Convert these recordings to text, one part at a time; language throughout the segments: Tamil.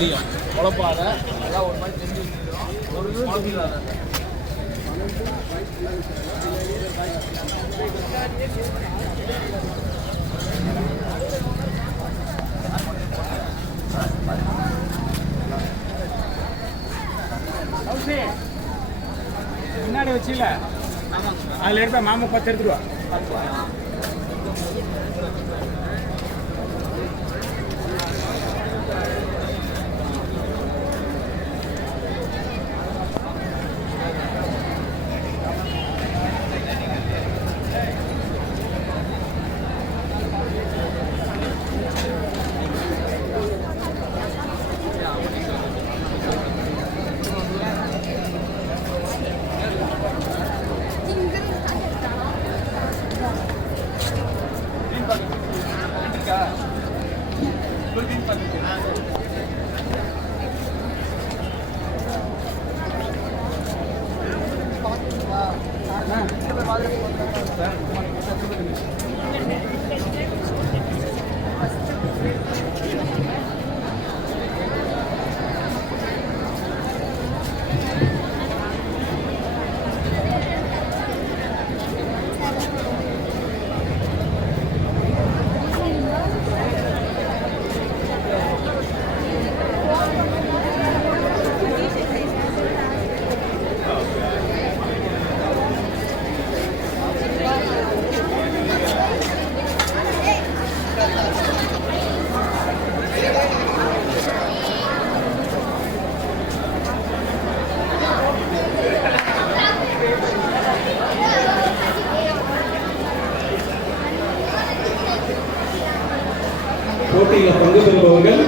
தெரியும். குழப்பாத எல்லாம் ஒரு மாதிரி தெரிஞ்சு வச்சுக்கிறோம். முன்னாடி வச்சுல அதில் எடுத்தா மாமா 10 எடுத்துருவா. போட்டியில் பங்கு பெறுபவர்கள்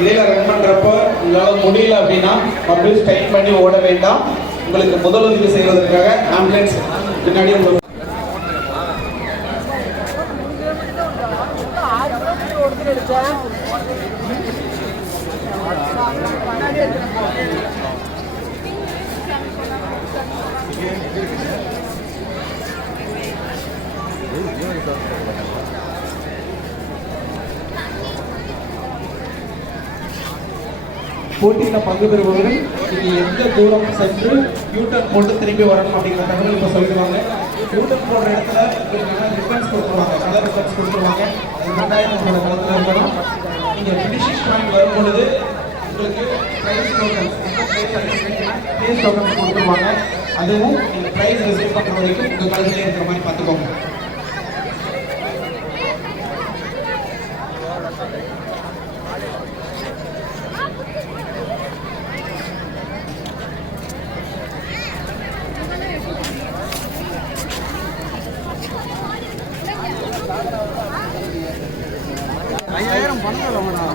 இடையில ரன் பண்றப்ப உங்களால் முடியல அப்படின்னா மறுபடியும் ஸ்ட்ரைட் பண்ணி ஓட வேண்டாம். உங்களுக்கு முதலுதவி செய்வதற்காக ஆம்புலன்ஸ் பின்னாடி உங்களுக்கு போட்டியில் பங்கு பெறுபவர்கள் இது எந்த தூரம் சென்று யூட்டர்ன் போட்டு திரும்பி வரணும் அப்படிங்கிற தகவல் இப்போ சொல்லிடுவாங்க. யூட்டர்ன் போடுற இடத்துல ரிப்பன்ஸ் கொடுத்துருவாங்க, கலர் ரிப்பன்ஸ் கொடுத்துருவாங்க. அது 2000 களத்தில் இருக்கணும். நீங்கள் ஃபினிஷிங் பாயிண்ட் வரும் பொழுது உங்களுக்கு ப்ரைஸ் டோக்கன்ஸ் கொடுத்துருவாங்க. அதுவும் நீங்கள் ப்ரைஸ் ரிசீவ் பண்ணுற வரைக்கும் உங்கள் களத்திலே இருக்கிற மாதிரி பார்த்துக்கோங்க.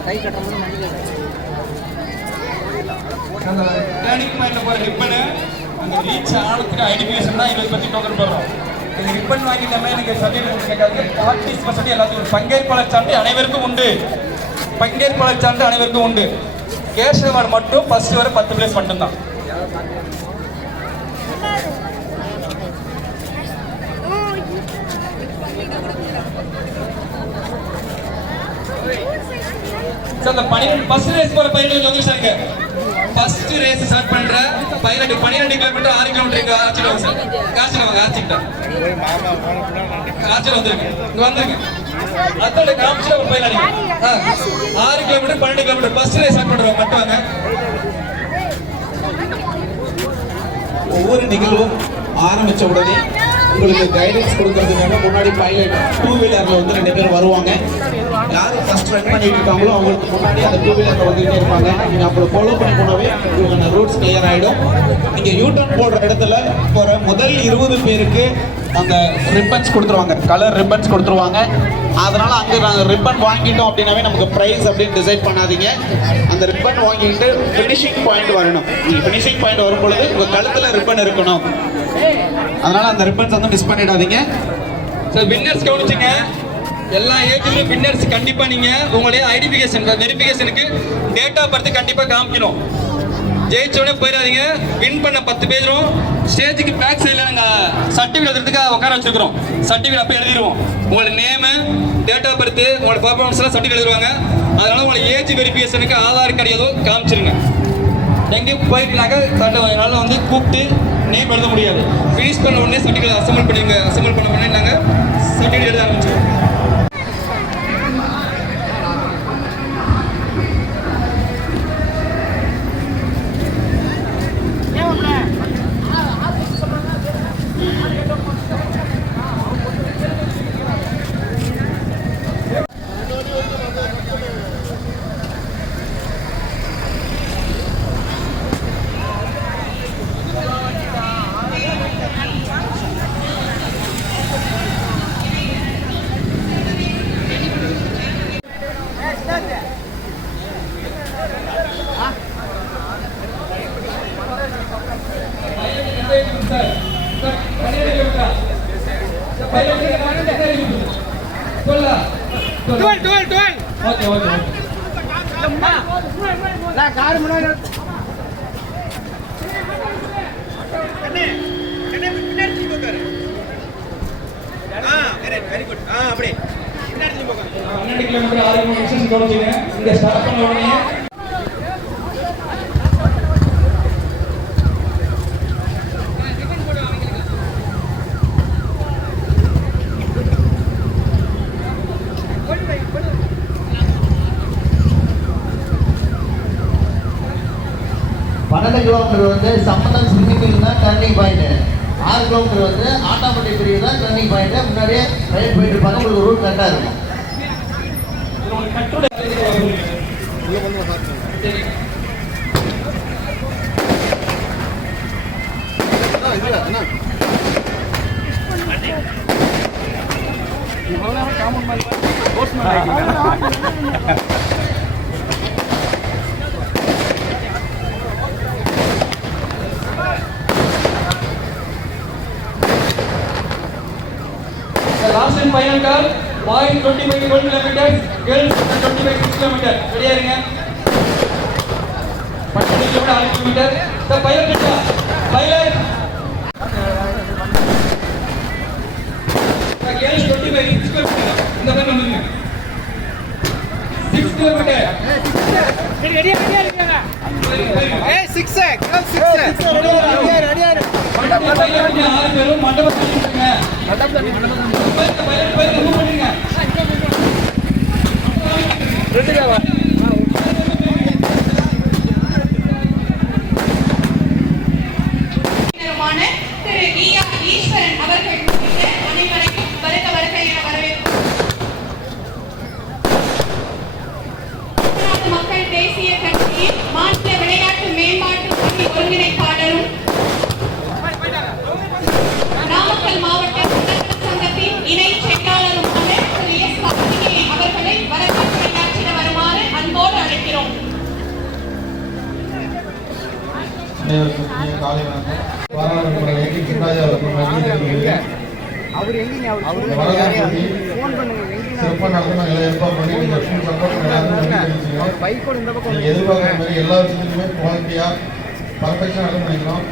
கை கட்டுறது அந்த டேர்னிங் பாயிண்ட்ல போற ரிப்பனை அந்த ரீச் ஆளுக்கு ஐடென்டிஃபிகேஷன் தான் 20 டோக்கன் போடுறோம். இந்த ரிப்பன் வாங்கிட்டோம்னா எனக்கு சர்டிஃபிகேட் கேட்காது. 40% எல்லாத்துக்கும் பங்கேற்பாளர் சான்று அனைவருக்கும் உண்டு. பங்கேற்பாளர் சான்று அனைவருக்கும் உண்டு. கேஷ் அவார்டு மட்டும் ஃபர்ஸ்ட் வர 10 பிளேஸ் மட்டும்தான். அந்த ஃபர்ஸ்ட் ரேஸ் போற பைலட் வந்துருச்சாங்க. ஃபர்ஸ்ட் ரேஸ் ஸ்டார்ட் பண்ற பைலட் 12 கிலோமீட்டர் 6 கிலோமீட்டருக்கு ஆச்சிடுவாங்க சார். காச்சிடுவாங்க ஆச்சிட்டா காச்சிட வந்துருங்க. இங்க வந்துருங்க. அதோட காமிச்சா ஒரு pilot 6 kilometre 12 kilometre first race start பண்றவங்க மட்டும் வாங்க. ஒவ்வொரு நிகழ்வும் ஆரம்பிச்ச உடனே உங்களுக்கு கைடன்ஸ் கொடுக்கறதுக்காக முன்னாடி பைலட் 2 வீலர்ல வந்து 2 பேர் வருவாங்க. யாரு ஃபர்ஸ்ட் ரன் பண்ணிட்டு இருக்காங்களோ அவங்களுக்கு முன்னாடி அந்த 2 வீலர்ல வந்துட்டே இருப்பாங்க. நீங்க அப்படி ஃபாலோ பண்ணி போனவே உங்களுக்கான ரூட்ஸ் கிளியர் ஆயிடும். நீங்க யூ டர்ன் போடுற இடத்துல போற முதல் 20 பேருக்கு அந்த ரிப்பன்ஸ் கொடுத்துருவாங்க, கலர் ரிப்பன்ஸ் கொடுத்துருவாங்க. அதனால அங்கே நாங்கள் ரிப்பன் வாங்கிட்டோம் அப்படின்னாவே நமக்கு ப்ரைஸ் அப்படின்னு டிசைட் பண்ணாதீங்க. அந்த ரிப்பன் வாங்கிட்டு ஃபினிஷிங் பாயிண்ட் வரணும். நீங்கள் ஃபினிஷிங் பாயிண்ட் வரும் பொழுது உங்கள் கழுத்தில் ரிப்பன் இருக்கணும். அதனால அந்த ரிப்பன்ஸ் வந்து மிஸ் பண்ணிடாதீங்க. சார் வின்னர்ஸ் கவனிச்சுங்க. எல்லா ஏஜ்லயும் வின்னர்ஸ் கண்டிப்பா நீங்க உங்களுடைய ஐடென்டிஃபிகேஷன் வெரிஃபிகேஷனுக்கு டேட் ஆஃப் பர்த் கண்டிப்பா காமிக்கணும். ஜெயிச்சோடனே போயிடாதீங்க. வின் பண்ண 10 பேரும் ஸ்டேஜுக்கு பேக் சைடில் நாங்கள் சர்டிஃபிகேட் எடுத்துறதுக்கு உட்கார வச்சிருக்கிறோம். சர்டிஃபிகேட் அப்போ எழுதிடுவோம். உங்களோட நேமு, டேட் ஆஃப் பர்த், உங்களோட பர்ஃபார்மன்ஸ்லாம் சர்டிஃபிகேட் எழுதுவாங்க. அதனால உங்களை ஏஜ் வெரிஃபிகேஷனுக்கு ஆதார் கார்டு ஏதோ காமிச்சிருங்க. எங்கேயும் போயிட்டுனாக்க என்னால் வந்து கூப்பிட்டு நேம் எழுத முடியாது. ஃபினிஷ் பண்ண உடனே சர்டிஃபிகேட் அசம்பிள் பண்ணிங்க. அசம்பிள் பண்ண உடனே நாங்கள் சர்டிஃபிகேட் எழுத ஆரம்பிச்சிடுவோம். கார் முன்னாடி வெரி குட். அப்படியே 12 கிலோமீட்டர் 6 நிமிஷம் தொடங்குங்க. இங்க ஸ்டார்ட் பண்ண உடனே கிலோமீட்டர் வந்து சம்பந்தம் ஸ்விம்மிங் தான் டர்னிங் பாயிண்ட். 6 கிலோமீட்டர் வந்து ஆட்டாம்பட்டி பிரிவு தான் டர்னிங் பாயிண்ட். முன்னாடியே ரைட் போயிட்டு இருப்பாங்க. உங்களுக்கு ரூட் கரெக்டாக இருக்கும். Last and final call, boys 25 kilometers, girls 25 kilometers. Ready இருங்க. 12 kilometer 6 kilometer. The pilot கிட்ட pilot. The girls 25 kilometer. இந்த பக்கம் வந்துருங்க. 6 kilometer. ரெடியா இருங்க. ஏய் 6 ரெடியா மண்டபத்துல 6 பேரும் மண்டபத்துல இருங்க. மக்கள் தேசிய கட்சியின் மாநில விளையாட்டு மேம்பாட்டு பணி ஒருங்கிணைப்பாளரும் நாமக்கல் மாவட்ட சங்கத்தின் இணை செயலாளருமான திரு எஸ். கார்த்திகேயன் அவர்களை வரவேற்புரையாற்றிட வருமாறு அன்போடு அழைக்கிறோம். காலை வணக்கம். பாராளுமன்ற எம்பி கிருஷ்ணராஜா அவர்கள் அவர் எங்கீங்க அவர் ஃபோன் பண்ணுங்க சிறப்பாக நடந்தோம். எல்லாம் ஏற்பாடு பண்ணி லட்சுமி சந்தோஷம் பைக்கோட இந்த பக்கம் நீங்கள் எதிர்பார்க்குற மாதிரி எல்லா விஷயத்துலையுமே குவாலிட்டியாக பர்ஃபெக்ஷனாக நடந்து பண்ணிக்கிறோம்.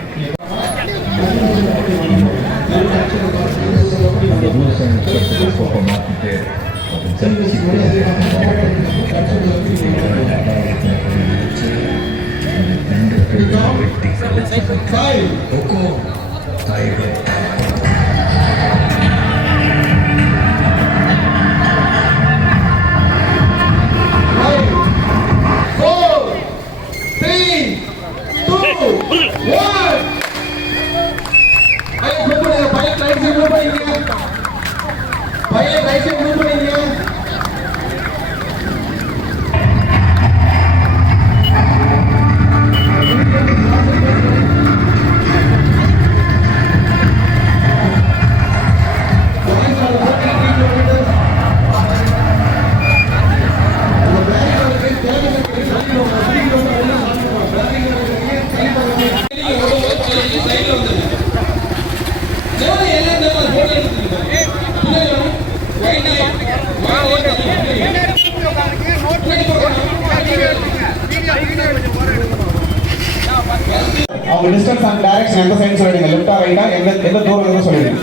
அவங்க டிஸ்டன்ஸ் அண்ட் டைரக்ஷன் எந்த சைடு சொல்லிடுங்க, லெஃப்டா ரைட்டா, எந்த தூரம் இருக்குன்னு சொல்லிடுங்க.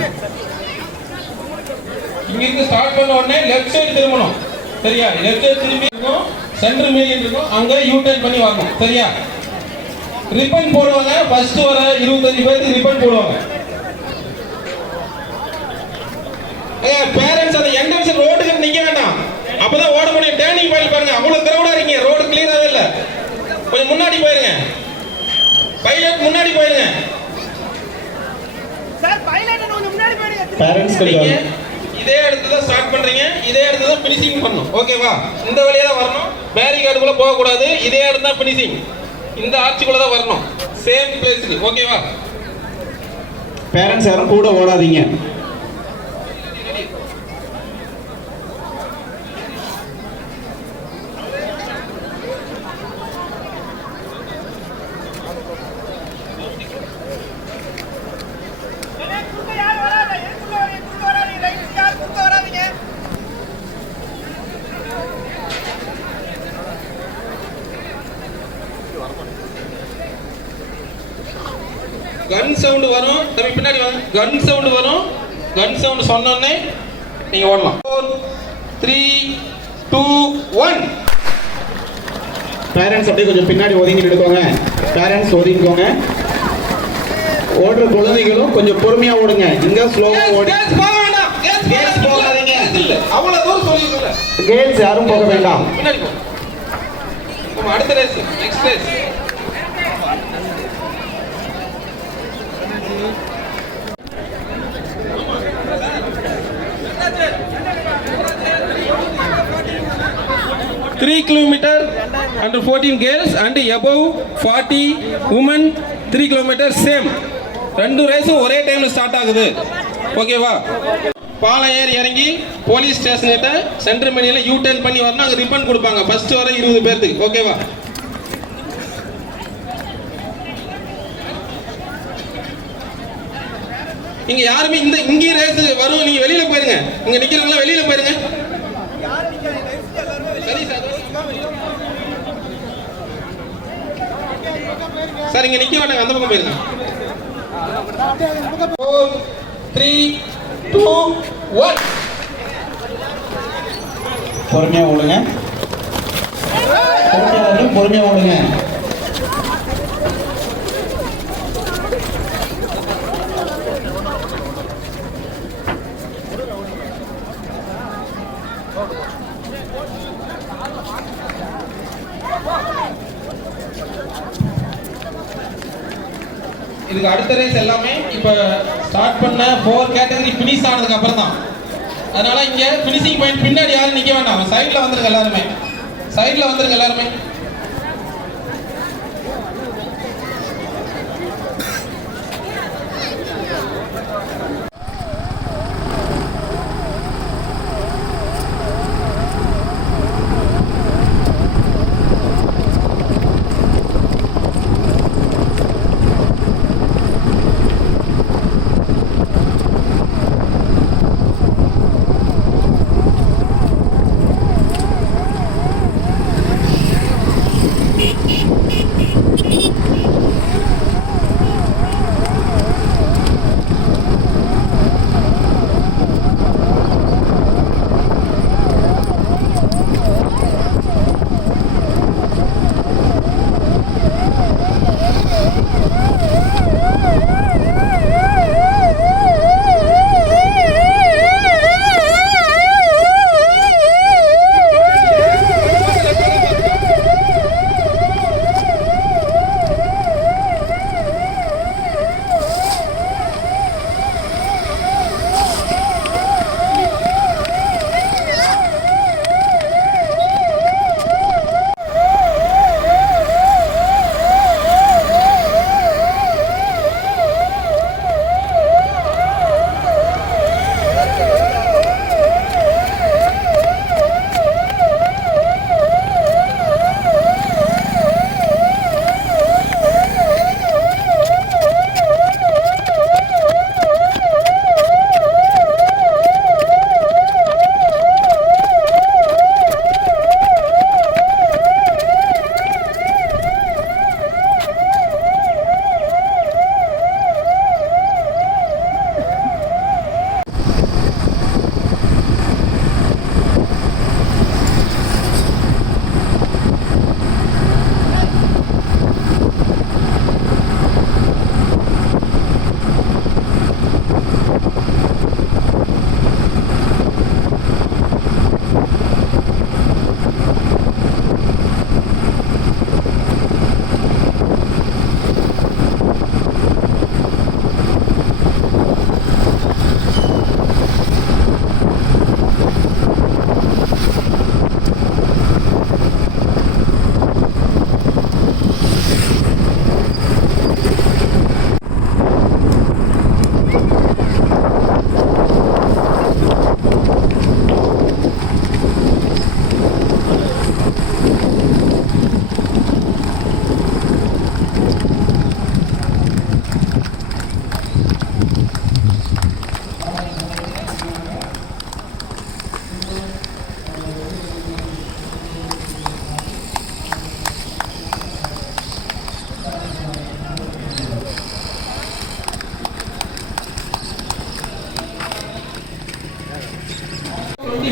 இங்க இருந்து ஸ்டார்ட் பண்ண உடனே லெஃப்ட் சைடு திரும்பணும். சரியா? லெஃப்ட் சைடு திரும்பி இருக்கும், சென்டர் மீதி இருக்கும், அங்க யூ டர்ன் பண்ணி வரணும். சரியா? ரிப்பன் போடுவாங்க. ஃபர்ஸ்ட் வர 25 பேருக்கு ரிப்பன் போடுவாங்க. பேரண்ட்ஸ் அந்த என்ட்ரன்ஸ் ரோட்டுக்கு நிக்க வேண்டாம், அப்பதான் ஓட முடியும். டேர்னிங் பாயிண்ட் பாருங்க, அவ்வளவு கிரௌடா இருக்கீங்க, ரோடு கிளியராவே இல்ல. கொஞ்சம் முன்னாடி போயிருங்க, பைலட் முன்னாடி போயிருங்க. பேரண்ட்ஸ் நீங்க இதே இடத்துல ஸ்டார்ட் பண்றீங்க, இதே இடத்துல தான் ஃபினிஷிங் பண்ணணும். ஓகேவா? இந்த வழியா தான் வரணும், பேரிகார்டுக்குள்ள போக கூடாது. இதே இடத்துல தான் ஃபினிஷிங், இந்த ஆர்ச்சுக்குள்ள தான் வரணும், சேம் பிளேஸ்க்கு. ஓகேவா? பேரண்ட்ஸ் யாரும் கூட ஓடாதீங்க. கன் சவுண்ட் வரும், தம்பி பின்னாடி வாங்க. கன் சவுண்ட் வரும், கன் சவுண்ட் சொன்னோடனே நீங்க ஓடலாம். 4 3 2 1. பேரண்ட்ஸ் அப்படியே கொஞ்சம் பின்னாடி ஒதுங்கி நிடுக்கோங்க. பேரண்ட்ஸ் ஒதுங்கிக்கோங்க. ஓடுற குழந்தைகளும் கொஞ்சம் பொறுமையா ஓடுங்க. இங்க ஸ்லோவா ஓடி கேஸ் போக வேண்டாம், கேஸ் போகாதீங்க. இல்ல அவ்வளவு தூரம் சொல்லிருக்கல. கேர்ள்ஸ் யாரும் போக வேண்டாம். பின்னாடி போ. நம்ம அடுத்த race, next race. Three kilometer under 14 girls and above 40 women. 3 kilometers same. ரெண்டு ரேஸும் ஒரே டைம்ல ஸ்டார்ட் ஆகுது. ஓகேவா? பாலம் ஏறி இறங்கி போலீஸ் ஸ்டேஷன் கிட்ட சென்டர் மணியில யூ டர்ன் பண்ணி வரணும், அங்க ரிப்பன் கொடுப்பாங்க ஃபர்ஸ்ட் வர 20 பேருக்கு. ஓகேவா? இங்க யாருமே இங்க ரேஸ் வரும், நீங்க வெளியில போயிருங்க. இங்க நிக்கிறவங்க வெளியில போயிருங்க. சரி சார், இங்க நிக்க வேண்டாங்க, அந்த பக்கம் போயிருங்க. 4 3 2 1. பொறுமையா ஓடுங்க. பொறுமையா ஓடுங்க. இதுக்கு அடுத்த ரேஸ் எல்லாமே இப்ப ஸ்டார்ட் பண்ண 4 கேட்டகரி ஃபினிஷ் ஆனதுக்கு அப்புறம் தான். அதனால இங்க ஃபினிஷிங் பாயிண்ட் பின்னாடி யாரும் நிக்க வேண்டாம், சைடுல வந்துருங்க எல்லாருமே, சைடுல வந்துருங்க எல்லாருமே.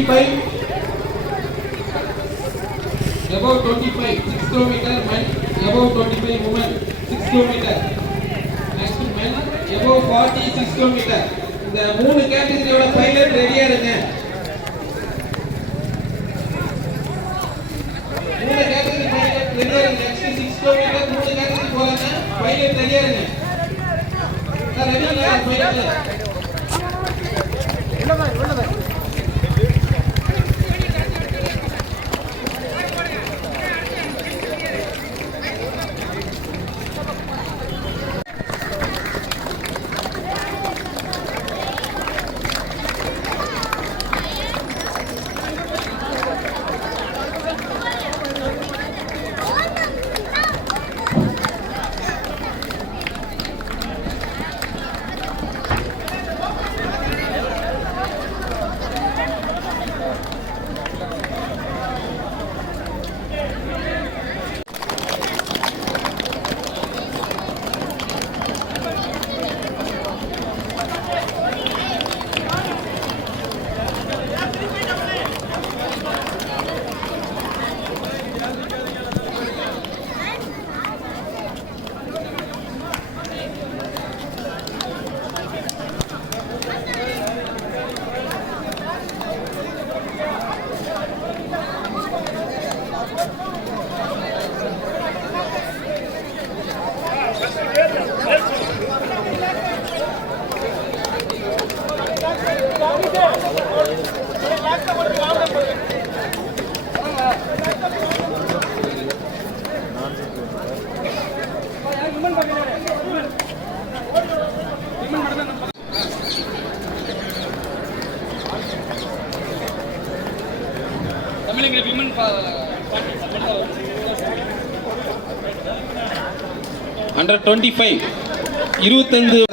25 above 25 6 kilometer men above 25 women 6 kilometer next men above 40 6 kilometer இந்த மூணு கேட்டகரியோட பைலட் ரெடியா இருங்க மூணு கேட்டகரி பைலட் ரெடியா இருங்க next 6 kilometer மூணு கேட்டகரி போறாங்க பைலட் ரெடியா இருங்க சார் ரெடியா pilot Under 25 25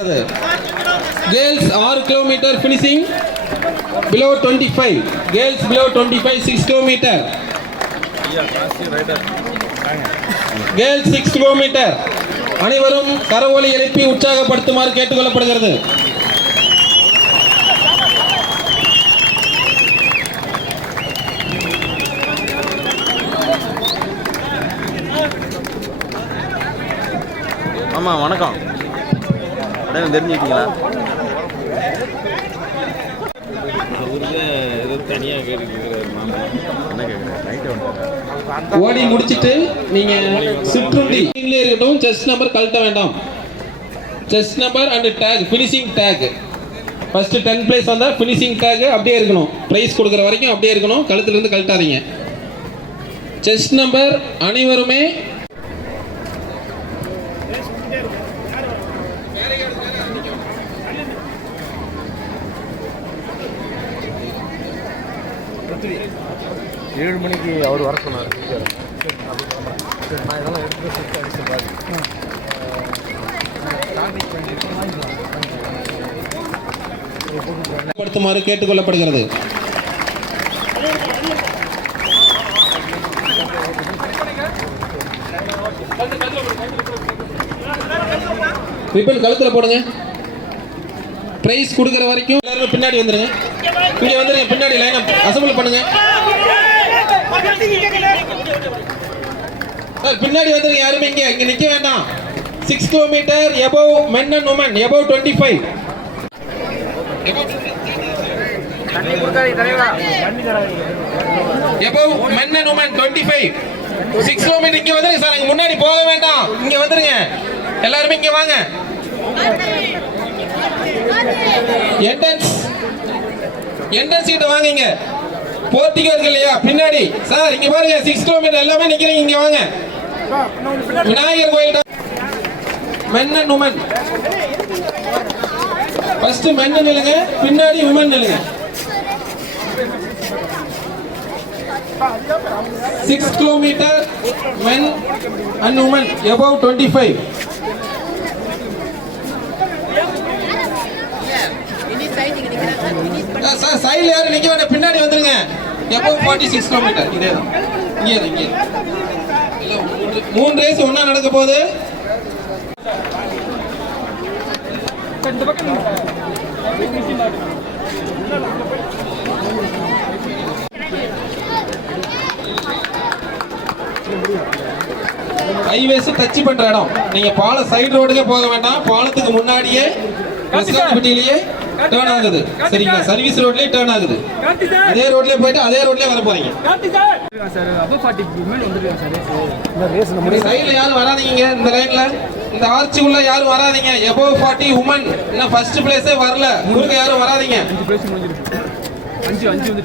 girls 6 kilometer finishing below 25 girls below 25 6 kilometer girls 6 kilometer அனைவரும் கரவொலி எழுப்பி உற்சாகப்படுத்துமாறு கேட்டுக்கொள்ளப்படுகிறது ஆமா வணக்கம் அடையாளம் தெரிஞ்சுக்கிட்டீங்களா தனியாக கேட்டுக்கிறார் மாமா என்ன கேட்குறேன் ரைட்டு ஓடி முடிச்சிட்டு நீங்க சிற்றுண்டி இருக்கட்டும் செஸ் நம்பர் கழட்ட வேண்டாம் chess number and take finishing take first 10 place வந்தா ஃபினிஷிங் டேக் அப்படியே இருக்கணும் பிரைஸ் கொடுக்குற வரைக்கும் அப்படியே இருக்கணும் கழுத்துல இருந்து கழட்டாதீங்க செஸ் நம்பர் அனைவருமே ஏழு மணிக்கு அவர் வர சொன்னார் நான் இதெல்லாம் எடுத்து படுத்துமாறு கேட்டுக்கொள்ளப்படுகிறது ரிப்பன் கழுத்துல போடுங்க பிரைஸ் கொடுக்கிற வரைக்கும் எல்லாரும் பின்னாடி வந்துருங்க இங்க வந்துருங்க பின்னாடி லைன் அப் அசெம்பிள் பண்ணுங்க சார் பின்னாடி வந்துருங்க யாருமே இங்க நிக்க வேண்டாம் 6 kilometre above men and women above 25 தண்ணி குடுக்காதீங்க தலைவா தண்ணி தராதீங்க above men and women 25 6 kilometre இங்க வந்துருங்க சார் இங்க முன்னாடி போக வேண்டாம் இங்க வந்துருங்க எல்லாரும் இங்க வாங்க என்ட்ரன்ஸ் கிட்ட வாங்க இங்க போர்ட்டிகோ இருக்கு இல்லையா பின்னாடி சார் இங்க பாருங்க 6 கிலோமீட்டர் எல்லாமே நிக்கிறீங்க இங்க வாங்க விநாயகர் கோயில் men and women first men நில்லுங்க பின்னாடி women நில்லுங்க 6 kilometer men and women above 25 sir சைடுல யாரும் நிக்க வேண்டாம் பின்னாடி வந்துருங்க above 46 kilometer இதேதான் இங்க மூணு ரேஸ் ஒண்ணா நடக்க போகுது இந்த பக்கம் ஹைவேஸ் டச் பண்ற இடம். நீங்க பாலம் சைடு ரோடுக்கே போக வேண்டாம், பாலத்துக்கு முன்னாடியே வெஸ்டாண்டிலேயே டேர்ன் ஆகுது. சரிங்களா? சர்வீஸ் ரோட்லயே டேர்ன் ஆகுது. அதே ரோட்லயே போயிட்டு அதே ரோட்லயே வர போறீங்க. சைடுல யாரும் வராதீங்க. இந்த லைன்ல இந்த ஆர்ச்சுக்குள்ள யாரும் வராதீங்க. above 40 உமன் இன்னும் ஃபர்ஸ்ட் பிளேஸே வரல. குறுக்க யாரும் வராதீங்க. 5 வந்துருச்சு.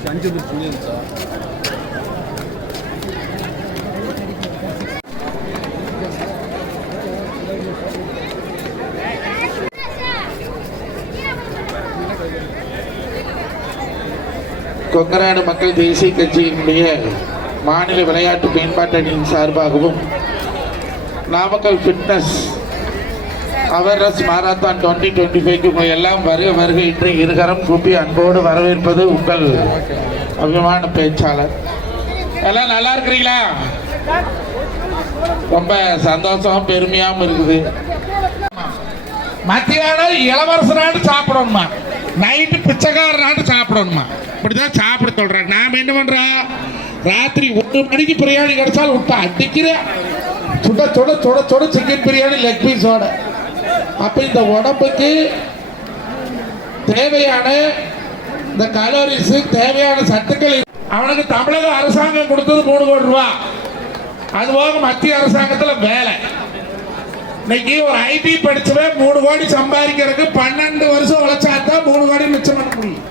கொங்கராடு மக்கள் தேசிய கட்சியினுடைய மாநில விளையாட்டு மேம்பாட்டு அணியின் சார்பாகவும் நாமக்கல் ஃபிட்னஸ் அவேர்னஸ் மாரத்தான் 2025 உங்கள் எல்லாம் வருக இன்று இருகரம் கூப்பி அன்போடு வரவேற்பது உங்கள் அபிமான பேச்சாளர். எல்லாம் நல்லா இருக்கிறீங்களா? ரொம்ப சந்தோஷம் பெருமையாகவும் இருக்குது. மத்தியானம் இளவரச நாட்டு சாப்பிடணுமா, நைட்டு பிச்சைக்கார நாட்டு சாப்பிடணுமா, இப்படிதான் சாப்பிட சொல்றேன். நாம என்ன பண்றோம், ராத்திரி 1 மணிக்கு பிரியாணி கிடைச்சாலும் விட்டா அடிக்கிறேன். சுட சுட சுட சுட சிக்கன் பிரியாணி லெக் பீஸோட. அப்ப இந்த உடம்புக்கு தேவையான இந்த கலோரிஸ், தேவையான சத்துக்கள் அவனுக்கு தமிழக அரசாங்கம் கொடுத்தது 3 கோடி ரூபாய். அதுபோக மத்திய அரசாங்கத்தில் வேலை. இன்னைக்கு ஒரு ஐடி படிச்சவன் 3 கோடி சம்பாதிக்கிறதுக்கு 12 வருஷம் உழைச்சாதான் 3 கோடி மிச்சம் பண்ண முடியும்.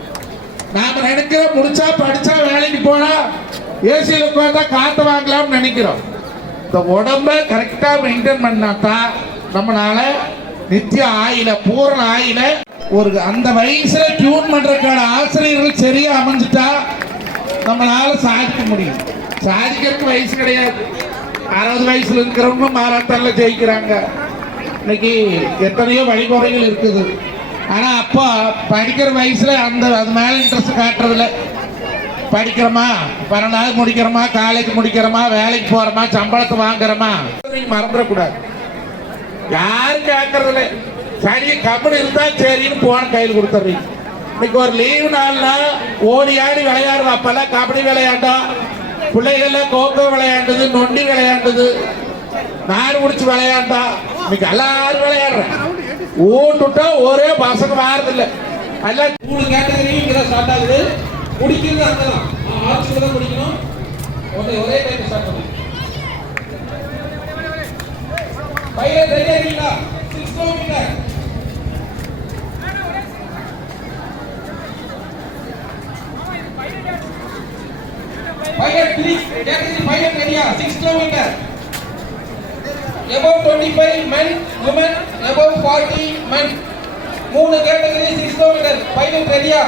நாம நினைக்கிறோம் முடிச்சா படிச்சா வேலைக்கு போனா ஏசியில் உட்கார்ந்தா காத்து வாங்கலாம்னு நினைக்கிறோம். இந்த உடம்ப கரெக்டா மெயின்டைன் பண்ணாதான் நம்மளால நித்திய ஆயில பூரண ஆயில ஒரு அந்த வயசுல டியூன் பண்றதுக்கான ஆசிரியர்கள் சரியா அமைஞ்சிட்டா நம்மளால சாதிக்க முடியும். சாதிக்கிறதுக்கு வயசு கிடையாது. 60 வயசுல இருக்கிறவங்க மாராத்தான்ல ஜெயிக்கிறாங்க. இன்னைக்கு எத்தனையோ வழிமுறைகள் இருக்குது. ஆனா அப்போ படிக்கிற வயசுல அது மேல இன்ட்ரெஸ்ட் காட்டுறதுல படிக்கிறோமா, 12வது முடிக்கிறோமா, காலேஜ் முடிக்கிறோமா, வேலைக்கு போறோமா, சம்பளத்தை வாங்குறோமா, மறந்துடக்கூடாது. யாரும் கேட்கறதுல சரி கம்பெனி இருந்தா சரின்னு போன கையில் கொடுத்துறீங்க. இன்னைக்கு ஒரு லீவு நாள்ல ஓடி ஆடி விளையாடுறது. அப்பெல்லாம் கபடி விளையாண்டோம், பிள்ளைகள கோக்கோ விளையாண்டது, நொண்டி விளையாண்டது, நாடு முடிச்சு விளையாண்டா. இன்னைக்கு எல்லாரும் விளையாடுறேன். ஊட்டுட்டா ஒரே பசங்க மாறுதில்லை. எல்லாம் 3 கேட்டகரி இங்கதான் ஸ்டார்ட் ஆகுது. முடிக்கிறது அங்கதான், ஆர்ட்ஸ் தான் முடிக்கணும். ஒரே டைம் ஸ்டார்ட் பண்ணுங்க. பைலட் ரெடி ஆகிட்டீங்களா? 6 கிலோமீட்டர். பைலட் 3 கேட்டகரி பைலட் ரெடியா? 6 kilometre. above 25 men, women above 40 men. 3 category 6 kilometre. Pilot ரெடியா?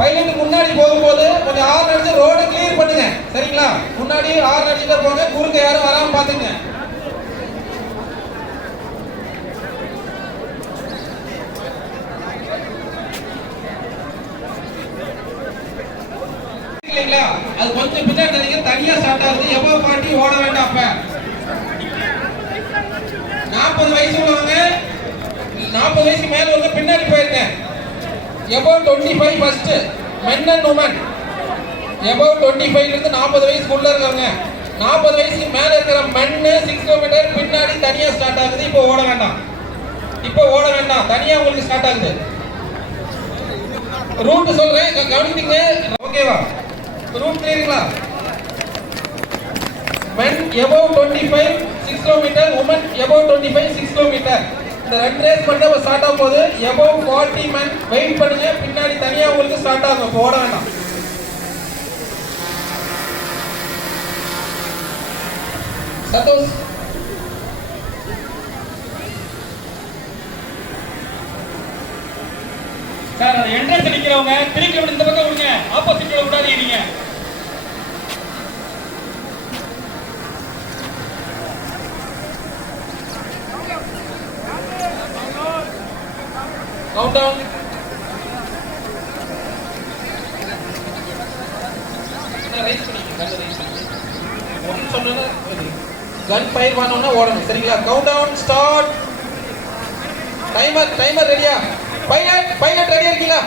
பைலட் முன்னாடி போகும்போது கொஞ்சம் ஹார்ன் அடிச்சு ரோட கிளியர் பண்ணுங்க. சரிங்களா? முன்னாடி ஹார்ன் அடிச்சுட்டு போங்க. குறுக்க யாரும் வராம பாத்துங்க. இல்லைங்களா? அது கொஞ்சம் பின்னாடி நீங்க தனியா ஸ்டார்ட் ஆகுது. above 40 ஓட வேண்டாம். அப்ப 40 வயசு உள்ளவங்க, 40 வயசுக்கு மேல உள்ள பின்னாடி போயிருங்க. above 25 first men and women. above 25 இருந்து 40 வயசுக்குள்ள இருக்கவங்க, 40 வயசுக்கு மேல இருக்கிற men 6 கிலோமீட்டர் பின்னாடி தனியா ஸ்டார்ட் ஆகுது. இப்போ ஓட வேண்டாம். தனியா உங்களுக்கு ஸ்டார்ட் ஆகுது. ரூட் சொல்றேன், கவனிங்க. ஓகேவா? ரூட் கிளியருங்களா? men above 25 6 kilometre, women above 25 6 kilometre. இந்த 2 ரேஸ் மட்டும் ஸ்டார்ட் ஆகும் போது above 40 men வெயிட் பண்ணுங்க. பின்னாடி தனியா உங்களுக்கு ஸ்டார்ட் ஆகும். இப்போ ஓட வேண்டாம். சந்தோஷ் சார், அந்த என்ட்ரன்ஸ் நிக்கிறவங்க 3 கிலோமீட்டர் இந்த பக்கம் விடுங்க. ஆப்போசிட்ல விடாதீங்க. நீங்க கவுண்ட் டவுன். கன் ஃபயர் பண்ணனும்னா ஓடணும். சரிங்களா? Count down start. டைமர் ரெடியா? பைலட் ரெடியா இருக்கீங்களா?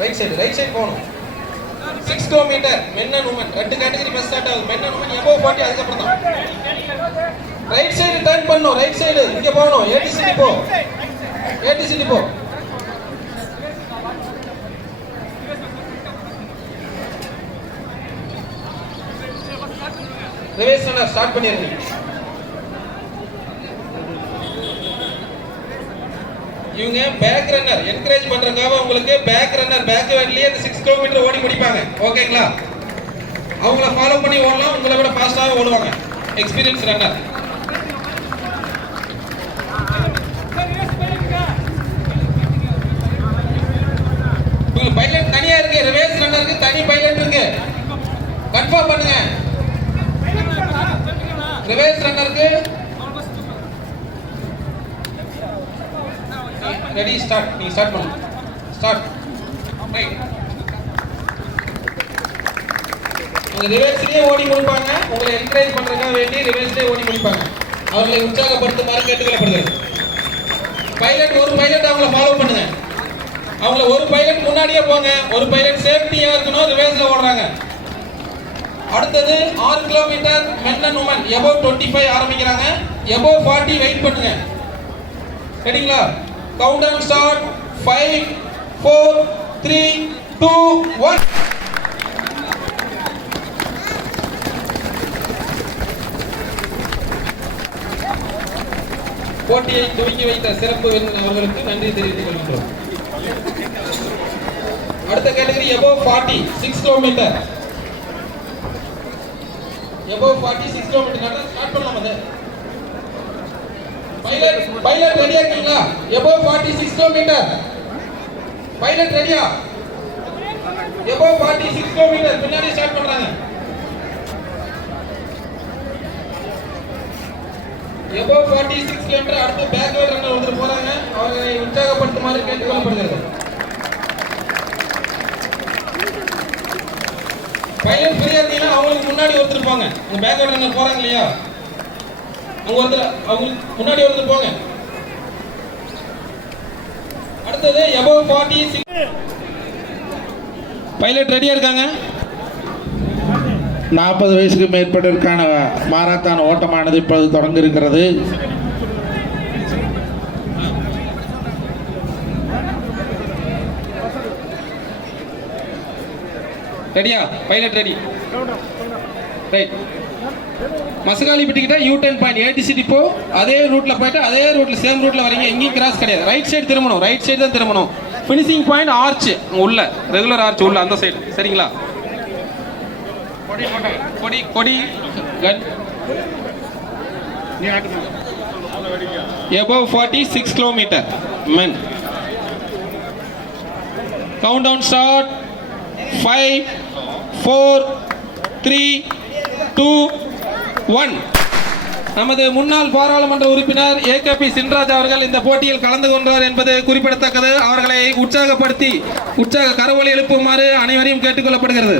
ரைட் சைடு போகணும். 6 கிலோமீட்டர் men and women ரெண்டு கேட்டகரி பஸ் ஸ்டார்ட் ஆகுது. men and women above 40 அதுக்கு அப்புறம் தான். ரைட் சைடு டர்ன் பண்ணனும். ரைட் சைடு இங்க போகணும். ஏடிசிடி போ. ஏடிசிடி போ. ரிவர்ஸ் ரன்னர் ஸ்டார்ட் பண்ணிருங்க. இவங்க பேக் ரன்னர் என்கரேஜ் பண்றதுக்காக உங்களுக்கு பேக் ரன்னர் பேக் வேட்லயே அந்த 6 கிலோமீட்டர் ஓடி முடிப்பாங்க. ஓகேங்களா? அவங்கள ஃபாலோ பண்ணி ஓடலாம். உங்களை விட ஃபாஸ்டாக ஓடுவாங்க. Experience runner. உங்களுக்கு பைலட் தனியா இருக்கு. ரிவர்ஸ் ரன்னருக்கு தனி பைலட் இருக்கு. கன்ஃபார்ம் பண்ணுங்க. ரிவர்ஸ் ரன்னருக்கு ரெடி ஸ்டார்ட். நீ ஸ்டார்ட் பண்ணு. ஸ்டார்ட். ரைட். அவங்க ரிவர்ஸ்லயே ஓடி முடிப்பாங்க. உங்களை என்கரேஜ் பண்றதுக்காக வேண்டி ரிவர்ஸ்லயே ஓடி முடிப்பாங்க. அவர்களை உற்சாகப்படுத்துமாறு கேட்டுக்கொள்ளப்படுகிறது. பைலட் ஒரு பைலட் அவங்கள ஃபாலோ பண்ணுங்க. அவங்கள ஒரு பைலட் முன்னாடியே போங்க. ஒரு பைலட் சேஃப்டியா இருக்கணும். ரிவர்ஸ்ல ஓடுறாங்க. அடுத்தது 6 kilometre men and women above 25 ஆரம்பிக்கிறாங்க. above 40 வெயிட் பண்ணுங்க. ரெடிங்களா? Count down start. 5 4 3 2 1. போட்டியை துவங்கி வைத்த சிறப்பு விருந்தினர் அவர்களுக்கு நன்றி தெரிவித்துக் கொள்கிறோம். அடுத்த category above 40 6 kilometre. above 40 6 kilometre நட ஸ்டார்ட் பண்ணலாம். அது பைலட் ரெடியா இருக்கீங்களா? above 40 6 kilometre. பைலட் ரெடியா? above 40 6 கிலோமீட்டர் பின்னாடி ஸ்டார்ட் பண்றாங்க. above 40 6 kilometre. அடுத்து பேக்வர்ட் ரன்னர் ஒருத்தர் போறாங்க. அவரை உற்சாகப்படுத்துமாறு கேட்டுக்கொள்ளப்படுகிறது. பைலட் ஃப்ரீயா இருந்தீங்கன்னா அவங்களுக்கு முன்னாடி ஒருத்தர் போங்க. உங்க பேக்வர்ட் ரன்னர் போறாங்க இல்லையா? அவங்க ஒருத்தர் அவங்களுக்கு முன்னாடி ஒருத்தர் போங்க. அடுத்தது above 40 6 பைலட் ரெடியா இருக்காங்க. 40 வயசுக்கு மேற்பட்டதற்கான மாரத்தான் ஓட்டமானது இப்பொழுது தொடங்க இருக்கிறது. ரெடியா? Pilot ready. ரைட். மசகாலி பிட்டிக்கிட்ட யூ டர்ன் பாயிண்ட் ஏடிசிடி போ. அதே ரூட்ல போயிட்டு அதே ரூட்ல சேம் ரூட்ல வரீங்க. எங்கேயும் கிராஸ் கிடையாது. ரைட் சைடு திரும்பணும். ரைட் சைடு தான் திரும்பணும். ஃபினிஷிங் பாயிண்ட் ஆர்ச் உள்ள ரெகுலர் ஆர்ச் உள்ள அந்த சைடு. சரிங்களா? கொடி கொடி கன். above 40 6 kilometer men. Countdown start. 5 4 3 2 1. நமது முன்னாள் பாராளுமன்ற உறுப்பினர் ஏகேபி சின்ராஜ் அவர்கள் இந்த போட்டியில் கலந்து கொண்டார் என்பது குறிப்பிடத்தக்கது. அவர்களை உற்சாகப்படுத்தி உற்சாக கரவொலி எழுப்புமாறு அனைவரையும் கேட்டுக்கொள்ளப்படுகிறது.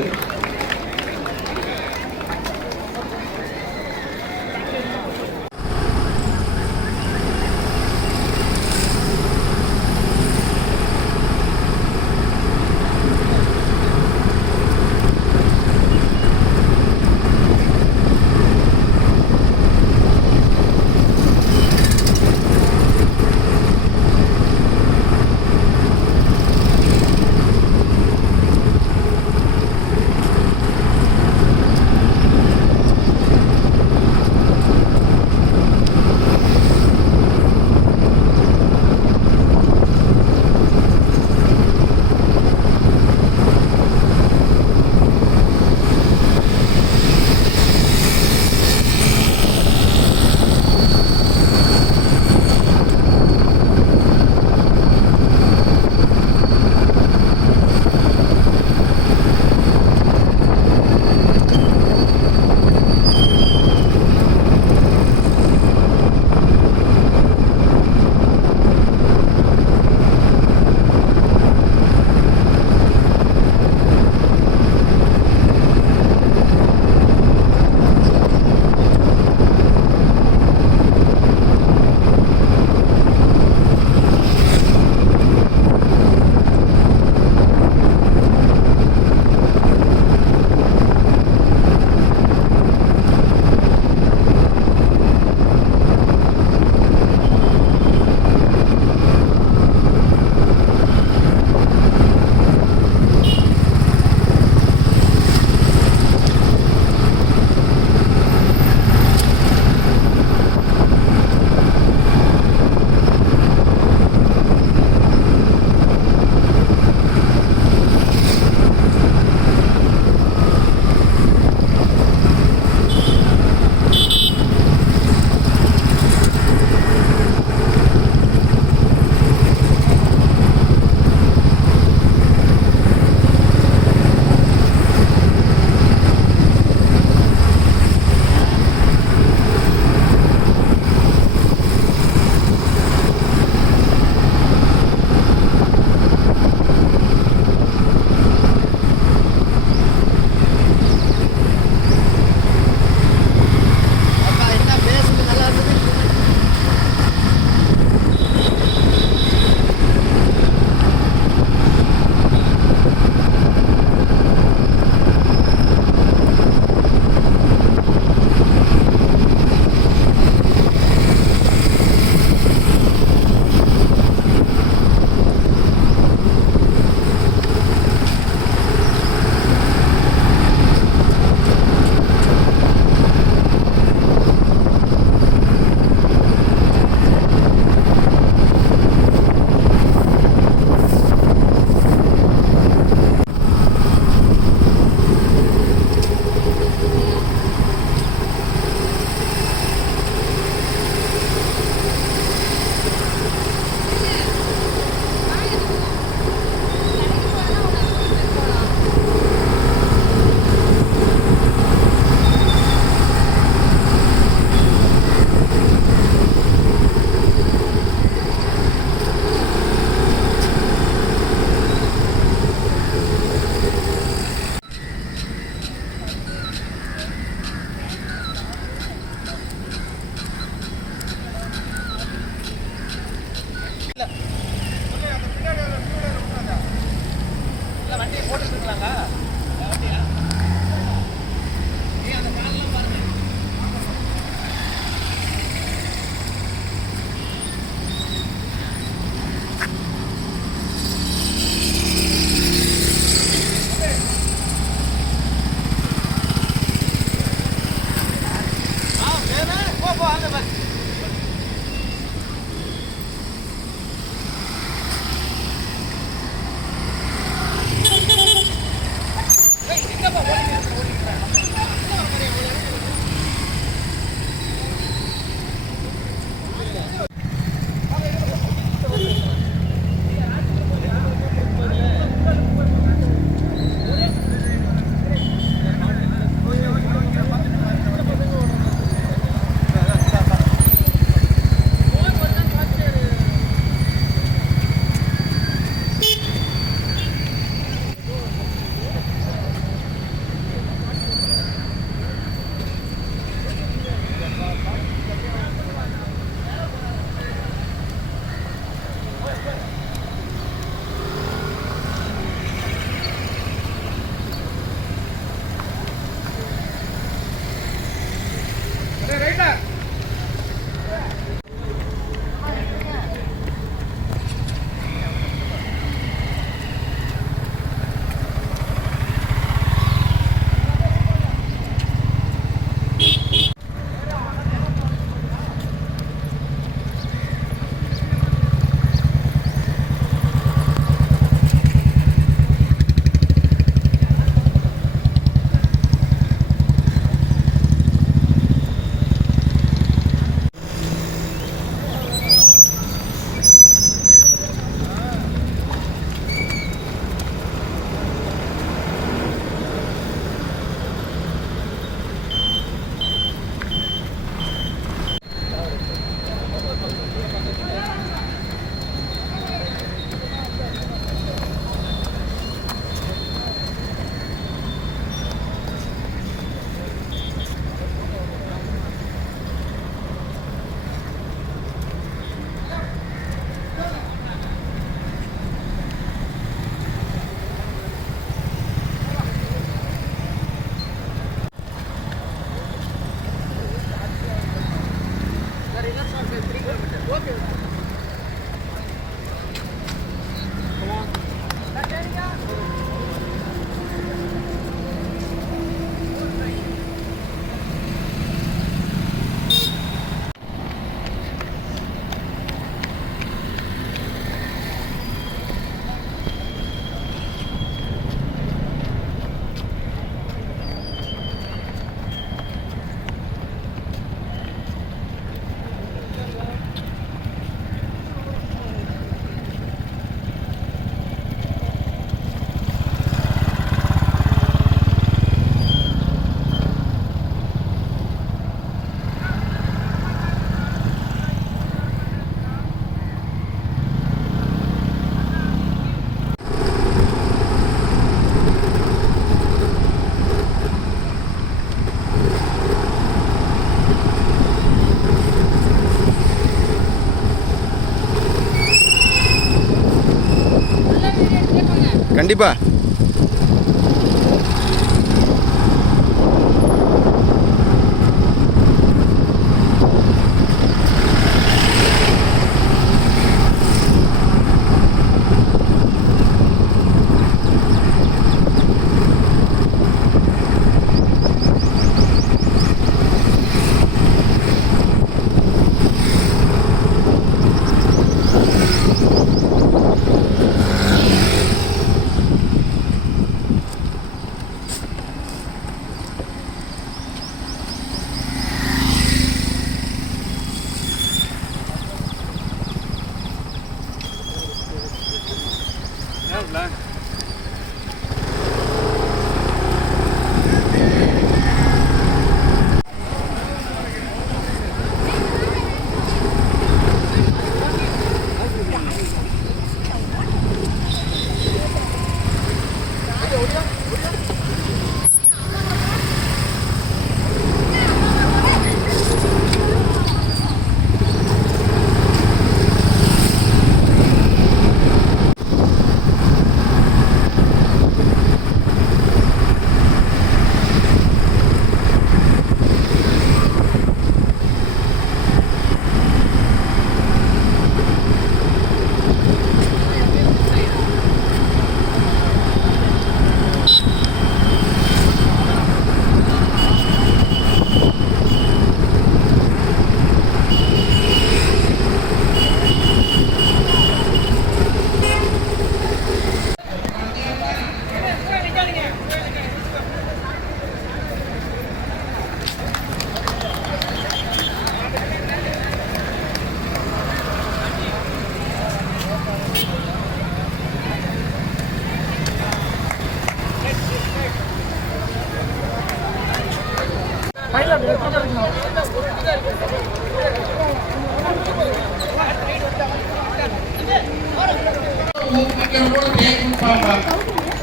கண்டிப்பா.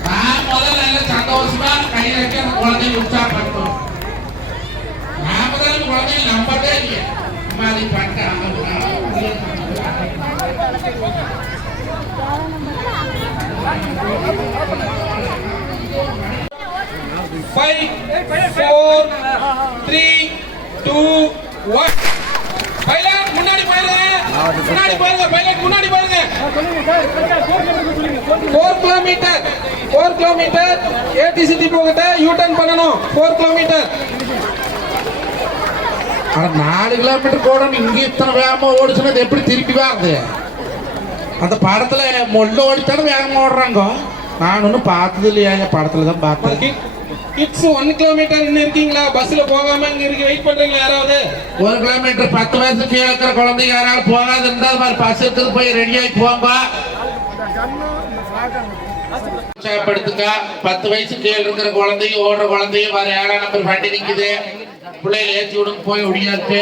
நான் முதல்ல எல்லாம் சந்தோஷமா கை வைக்க அந்த குழந்தைய உற்சாகப்படுத்தணும். நான் முதல்ல குழந்தைய நம்பதே இல்லையே. அம்மா அதை பண்ணிட்டாங்க. 5, 4, 3, 2, 1. பைலட் முன்னாடி பாருங்க. முன்னாடி பாருங்க. பைலட் முன்னாடி பாருங்க. 4 கிலோமீட்டர். 4 கிலோமீட்டர் ஏடிசி டிப்போ கிட்ட யூ டர்ன் பண்ணனும். 4 கிலோமீட்டர். 4 கிலோமீட்டர் கூட இங்க இத்தனை வேகமா ஓடுச்சுன்னா எப்படி திருப்பி வருது? அந்த படத்துல மொல்ல ஓடித்தானே வேகமா ஓடுறாங்க. நான் ஒன்னும் பார்த்தது இல்லையா, படத்துல தான் பார்த்தேன். கிட்ஸ் 1 கிலோமீட்டர் இன்னும் இருக்கீங்களா? பஸ்ல போகாம இங்க இருக்கு வெயிட் பண்றீங்களா யாராவது? 1 கிலோமீட்டர் 10 வயசு கீழே இருக்கிற குழந்தைங்க யாராவது போகாது இருந்தால் மாதிரி பஸ் எடுத்து போய் ரெடி ஆகி போங்க. உற்சாகப்படுத்துங்க. 10 வயசு கீழே இருக்கிற குழந்தைங்க ஓடுற குழந்தைங்க வேற 7ஆம் நம்பர் வண்டி நிக்குது. பிள்ளைகளை ஏற்றி விடுங்க போய் ஒடியாச்சு.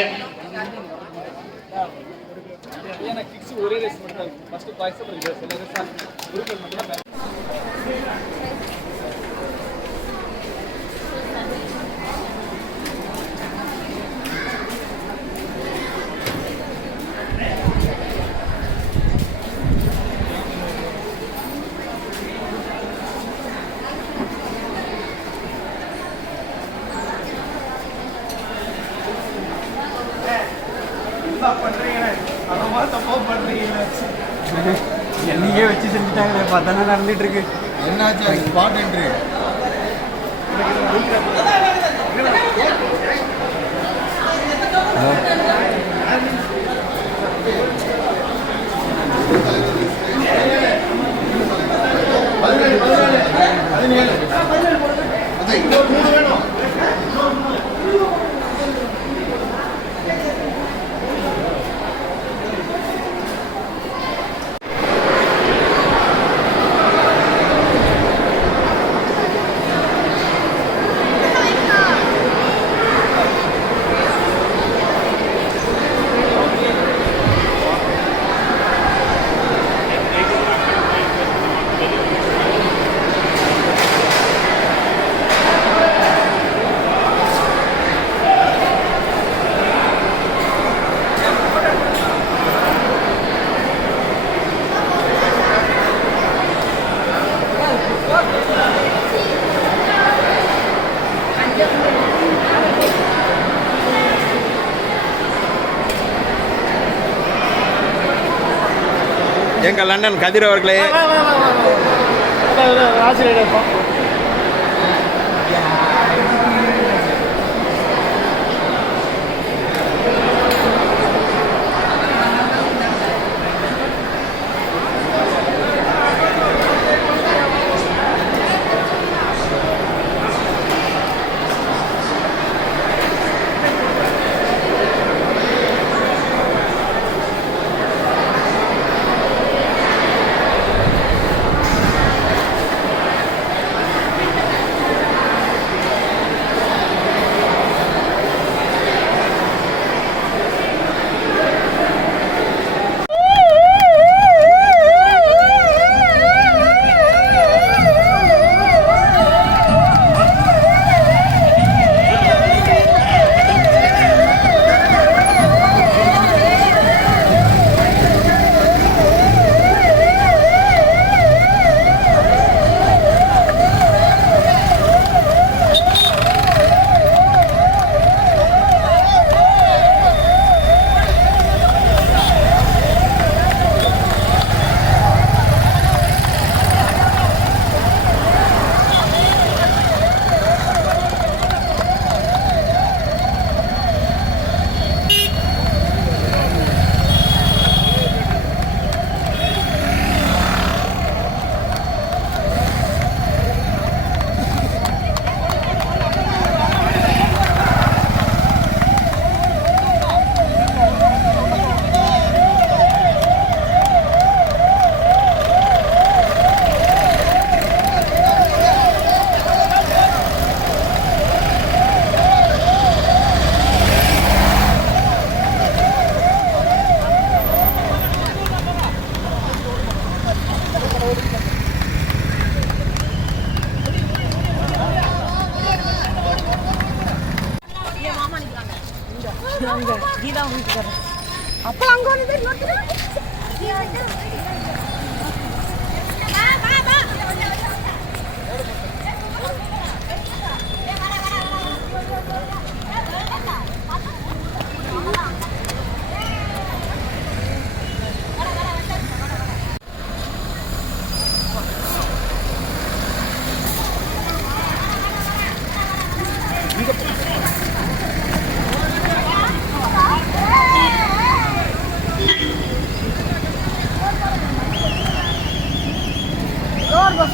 என்னையே வச்சு செஞ்சுட்டாங்க. பார்த்தா நடந்துட்டு இருக்கு. என்னாச்சு ஸ்பாட் என்ட்ரி? எங்கள் லண்டன் கதிர் அவர்களே ஆசிரியர் அங்க கீதா வீட்டுக்காரர் அப்பலாம் அங்க வந்து बस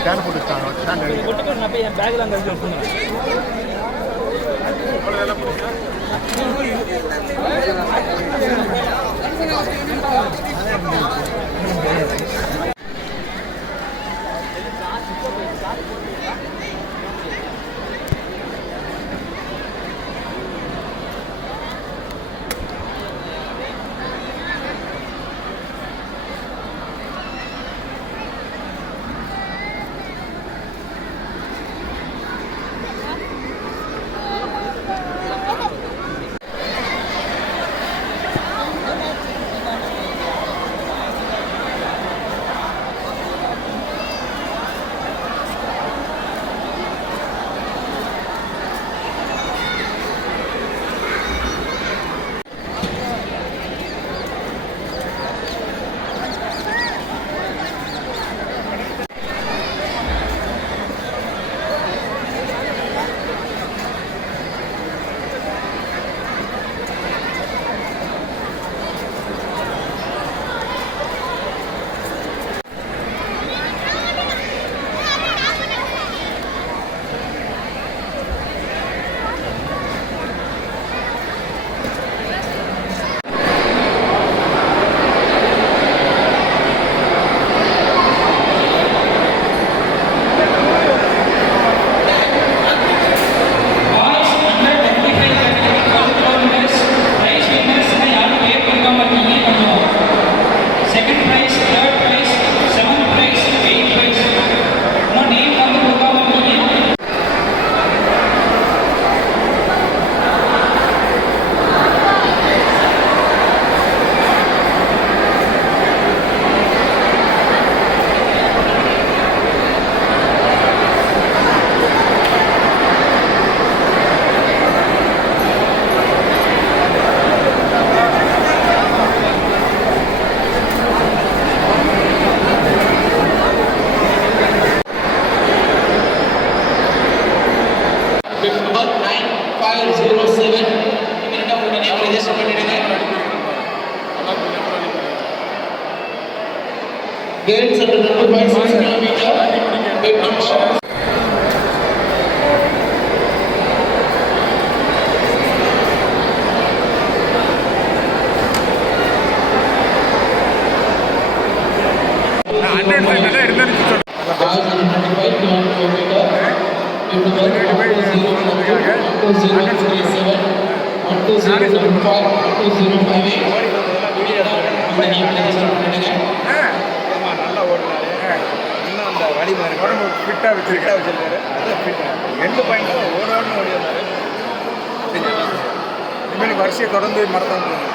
ஸ்கேன் போட்டுட்டாங்க ஸ்கேன் நான் போய் என் பேக்ல அங்க வச்சு வைப்பேன். Girls under 2.6 kilometer, victim shot. உடம்பு ஃபிட்டாக வச்சிருக்காரு அதான் ஃபிட் 2 பாயிண்ட் ஓடணும்னு ஓடி வந்தார். இனிமேல் வரிசையை தொடர்ந்து மறத்தான் போகணும்.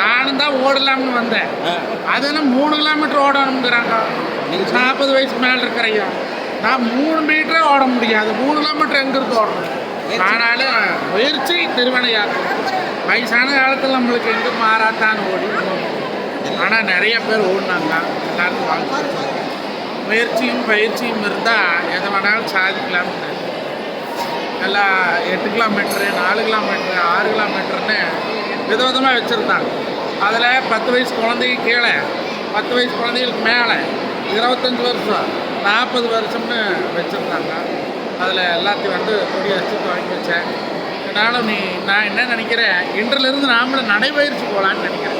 நானும் தான் ஓடலாம்னு வந்தேன். அதெல்லாம் 3 கிலோமீட்டர் ஓடணுங்கிறாங்க. 40 வயசுக்கு மேலே இருக்கிறையா நான் 3 மீட்டரே ஓட முடியாது. 3 கிலோமீட்டர் எங்கே இருக்கு ஓடணும். ஆனாலும் முயற்சி திருவினையா. வயசான காலத்தில் நம்மளுக்கு எங்கே மாறாத்தான் ஓடி. ஆனால் நிறைய பேர் ஓடினாங்க. எல்லாருக்கும் வாழ்க்கை முயற்சியும் பயிற்சியும் இருந்தால் எதை வேணாலும் சாதிக்கலாம்னு. எல்லாம் 8 கிலோமீட்டரு 4 கிலோமீட்டரு 6 கிலோமீட்டருன்னு விதவிதமாக வச்சுருந்தாங்க. அதில் 10 வயசு குழந்தைக்கு கீழே 10 வயசு குழந்தைகளுக்கு மேலே 25 வருஷம் 40 வருஷம்னு வச்சுருந்தாங்க. அதில் எல்லாத்தையும் வந்து கொடியடிச்சு துவங்கி வச்சேன். அதனால் நான் என்ன நினைக்கிறேன், இன்றிலிருந்து நாமளும் நடைபயிற்சி போகலான்னு நினைக்கிறேன்.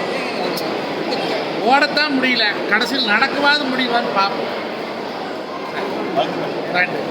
ஓடத்தான் முடியல, கடைசியில் நடக்கவாது முடியலான்னு பார்ப்போம். நன்றி.